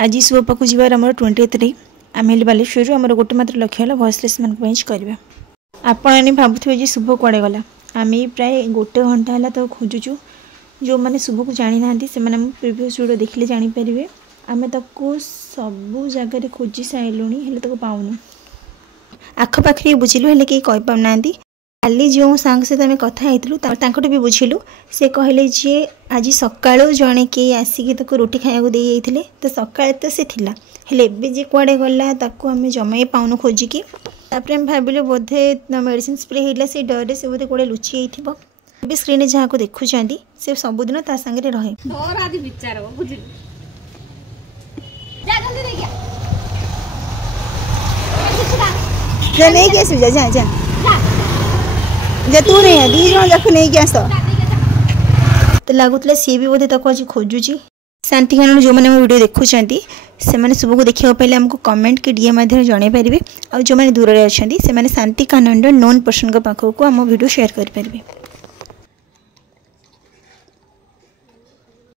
आज शुभ पाक जीवार आम 20 आम बालेश्वर आम गोटे मात्र लक्ष्य है भॉइसलेस मैच करवा। आपण भावुवे शुभ कड़े गला आम प्राय गोटे घंटा है तो खोजुचु जो मैंने शुभ को जानी ना से प्रिवियस वीडियो देखिले जानीपर आम ताको सबू जगह खोजी सारूँ हेल्ले तक पाऊनु आखपाखे बुझिलु हेल्ले कहीं कही पाऊना काली जो सांग सहित आम कथा भी बुझिलु से कहले जे आज सकाळु जड़े किए आसिक रोटी खाया दे तो सकाଳେ तो से थिला हेले एबे जे कुआडे गला ताको आम जमाई पाऊनु खोजिकी तापर हम भाविलु बोधे मेडिसिन स्प्रे होता से डर से बोधे कौटे लुचि जाइए स्क्रीन जहाँ को देखुं से सबुदिन ता सागे रहे नहीं जा जा जा जे तू नहीं दी जन जाक नहीं आस तो लगुला सी भी बोधे तक आज खोजुची शांति कानून जो मैंने वीडियो देखुं से मैंने शुभ को देखा पहले आमको कमेंट कि डीएम माध्यम जन पारे और जो मैंने दूर अच्छा से शांति कानून नोन पर्सन पाखक आम वीडियो शेयर करेंगे।